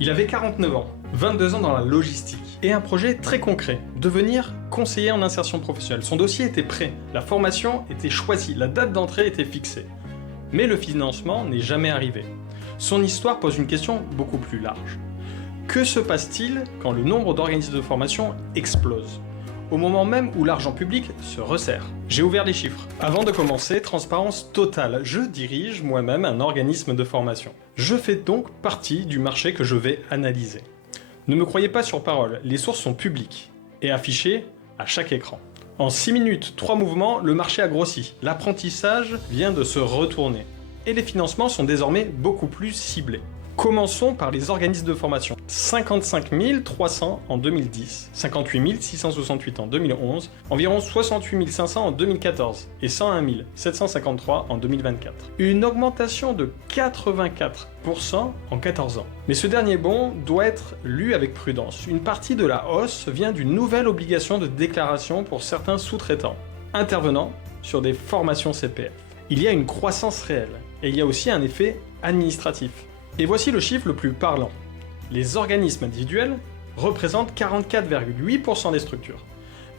Il avait 49 ans, 22 ans dans la logistique, et un projet très concret, devenir conseiller en insertion professionnelle. Son dossier était prêt, la formation était choisie, la date d'entrée était fixée. Mais le financement n'est jamais arrivé. Son histoire pose une question beaucoup plus large. Que se passe-t-il quand le nombre d'organismes de formation explose ? Au moment même où l'argent public se resserre. J'ai ouvert les chiffres. Avant de commencer, transparence totale, je dirige moi-même un organisme de formation. Je fais donc partie du marché que je vais analyser. Ne me croyez pas sur parole, les sources sont publiques et affichées à chaque écran. En 6 minutes, 3 mouvements, le marché a grossi. L'apprentissage vient de se retourner. Et les financements sont désormais beaucoup plus ciblés. Commençons par les organismes de formation. 55 300 en 2010, 58 668 en 2011, environ 68 500 en 2014 et 101 753 en 2024. Une augmentation de 84% en 14 ans. Mais ce dernier bond doit être lu avec prudence. Une partie de la hausse vient d'une nouvelle obligation de déclaration pour certains sous-traitants intervenant sur des formations CPF. Il y a une croissance réelle et il y a aussi un effet administratif. Et voici le chiffre le plus parlant. Les organismes individuels représentent 44,8% des structures,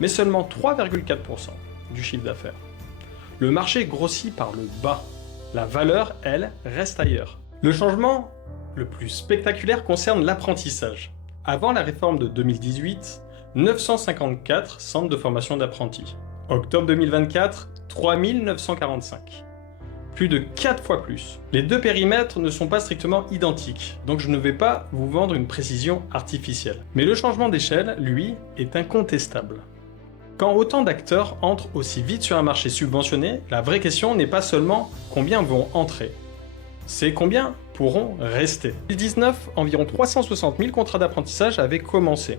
mais seulement 3,4% du chiffre d'affaires. Le marché grossit par le bas. La valeur, elle, reste ailleurs. Le changement le plus spectaculaire concerne l'apprentissage. Avant la réforme de 2018, 954 centres de formation d'apprentis. Octobre 2024, 3945. Plus de 4 fois plus. Les deux périmètres ne sont pas strictement identiques, donc je ne vais pas vous vendre une précision artificielle. Mais le changement d'échelle, lui, est incontestable. Quand autant d'acteurs entrent aussi vite sur un marché subventionné, la vraie question n'est pas seulement combien vont entrer, c'est combien pourront rester. En 2019, environ 360 000 contrats d'apprentissage avaient commencé.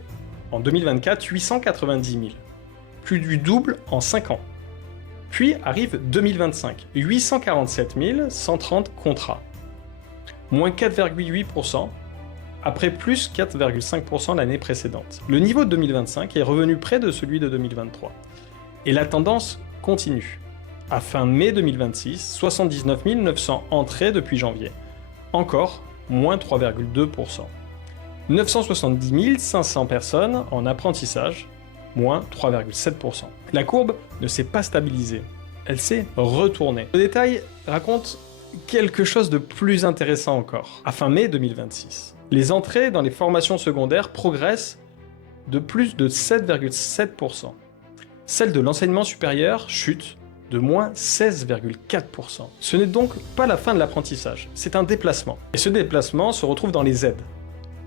En 2024, 890 000. Plus du double en 5 ans. Puis arrive 2025, 847 130 contrats, moins 4,8%, après plus 4,5% l'année précédente. Le niveau de 2025 est revenu près de celui de 2023. Et la tendance continue. À fin mai 2026, 79 900 entrées depuis janvier. Encore, moins 3,2%. 970 500 personnes en apprentissage, moins 3,7%. La courbe ne s'est pas stabilisée, elle s'est retournée. Le détail raconte quelque chose de plus intéressant encore. À fin mai 2026, les entrées dans les formations secondaires progressent de plus de 7,7%. Celle de l'enseignement supérieur chute de moins 16,4%. Ce n'est donc pas la fin de l'apprentissage, c'est un déplacement. Et ce déplacement se retrouve dans les aides.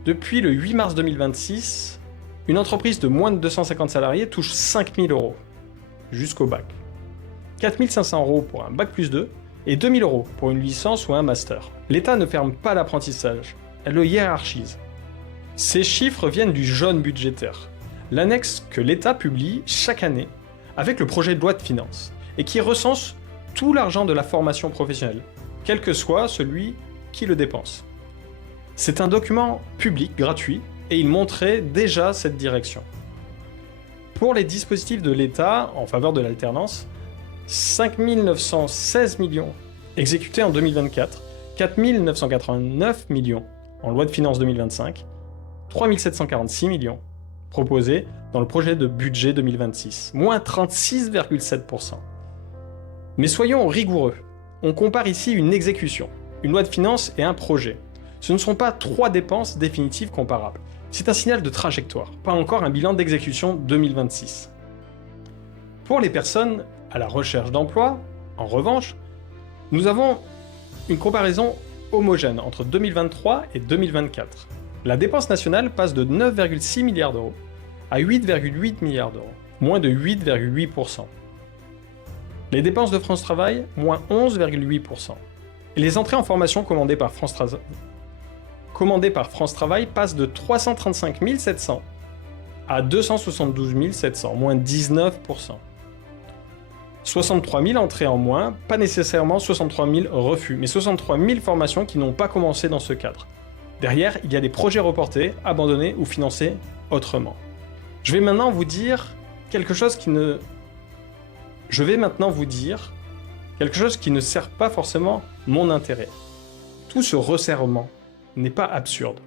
Depuis le 8 mars 2026, une entreprise de moins de 250 salariés touche 5 000 € jusqu'au bac. 4 500 € pour un bac plus 2 et 2 000 € pour une licence ou un master. L'État ne ferme pas l'apprentissage, elle le hiérarchise. Ces chiffres viennent du jaune budgétaire, l'annexe que l'État publie chaque année avec le projet de loi de finances et qui recense tout l'argent de la formation professionnelle, quel que soit celui qui le dépense. C'est un document public, gratuit, et il montrait déjà cette direction. Pour les dispositifs de l'État en faveur de l'alternance, 5 916 millions exécutés en 2024, 4 989 millions en loi de finances 2025, 3 746 millions proposés dans le projet de budget 2026, moins 36,7%. Mais soyons rigoureux, on compare ici une exécution, une loi de finances et un projet. Ce ne sont pas 3 dépenses définitives comparables. C'est un signal de trajectoire, pas encore un bilan d'exécution 2026. Pour les personnes à la recherche d'emploi, en revanche, nous avons une comparaison homogène entre 2023 et 2024. La dépense nationale passe de 9,6 milliards d'euros à 8,8 milliards d'euros, moins de 8,8%. Les dépenses de France Travail, moins 11,8%. Et les entrées en formation commandées par France Travail passent de 335 700 à 272 700, moins 19%. 63 000 entrées en moins, pas nécessairement 63 000 refus, mais 63 000 formations qui n'ont pas commencé dans ce cadre. Derrière, il y a des projets reportés, abandonnés ou financés autrement. Je vais maintenant vous dire quelque chose qui ne sert pas forcément mon intérêt. Tout ce resserrement n'est pas absurde.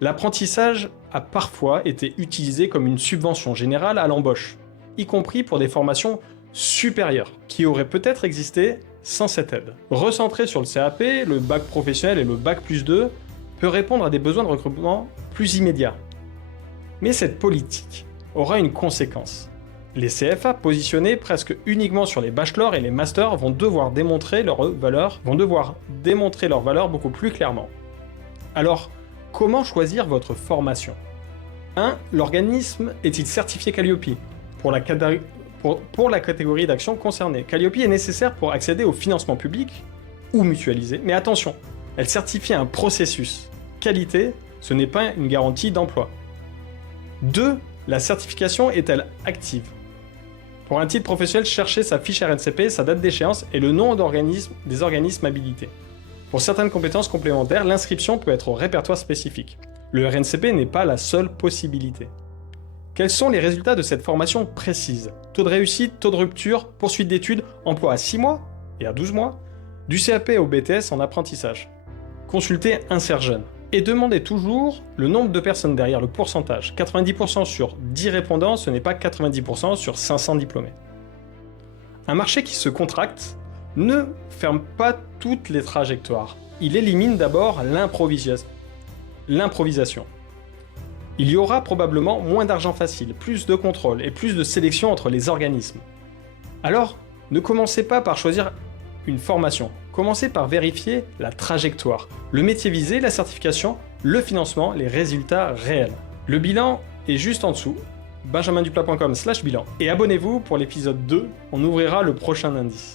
L'apprentissage a parfois été utilisé comme une subvention générale à l'embauche, y compris pour des formations supérieures, qui auraient peut-être existé sans cette aide. Recentré sur le CAP, le bac professionnel et le bac+2 peut répondre à des besoins de recrutement plus immédiats. Mais cette politique aura une conséquence. Les CFA positionnés presque uniquement sur les bachelors et les masters vont devoir démontrer leur valeur beaucoup plus clairement. Alors, comment choisir votre formation ? 1. L'organisme est-il certifié Calliope pour la catégorie d'action concernée. Calliope est nécessaire pour accéder au financement public ou mutualisé, mais attention, elle certifie un processus. Qualité, ce n'est pas une garantie d'emploi. 2. La certification est-elle active ? Pour un titre professionnel, cherchez sa fiche RNCP, sa date d'échéance et le nom des organismes habilités. Pour certaines compétences complémentaires, l'inscription peut être au répertoire spécifique. Le RNCP n'est pas la seule possibilité. Quels sont les résultats de cette formation précise ? Taux de réussite, taux de rupture, poursuite d'études, emploi à 6 mois et à 12 mois, du CAP au BTS en apprentissage. Consultez Inserjeune. Et demandez toujours le nombre de personnes derrière le pourcentage. 90% sur 10 répondants, ce n'est pas 90% sur 500 diplômés. Un marché qui se contracte ne ferme pas toutes les trajectoires. Il élimine d'abord l'improvisation. Il y aura probablement moins d'argent facile, plus de contrôle et plus de sélection entre les organismes. Alors, ne commencez pas par choisir une formation. Commencez par vérifier la trajectoire, le métier visé, la certification, le financement, les résultats réels. Le bilan est juste en dessous, benjaminduplat.com/bilan. Et abonnez-vous pour l'épisode 2, on ouvrira le prochain indice.